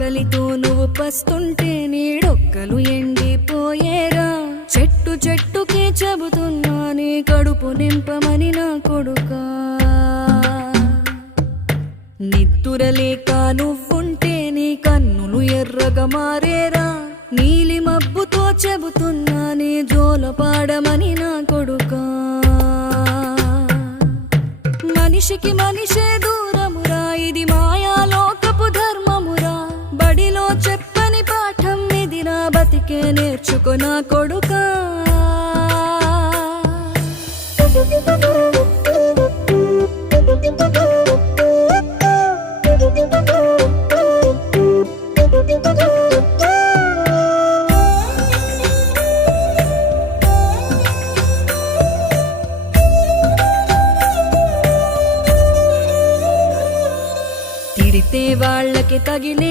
ఆకలితో నువ్వు పస్తుంటే నీడొక్కలు ఎండిపోయేరా. చెట్టు చెట్టుకే చెబుతున్నా నీ కడుపు నింపమని నా కొడుకా. నిద్దురలేక నువ్వుంటే నీ కన్నులు ఎర్రగా మారేరా. నీలి మబ్బుతో చెబుతున్నా నీ జోలపాడమని నా కొడుకా. మనిషికి మనిషే దూరమురా, ఇది మాయాలోకపు ధర్మమురా. బడిలో చెప్పని పాఠం ఇది, నా బతికే నేర్చుకో నా కొడుకా. తిడితే వాళ్ళకి తగిలే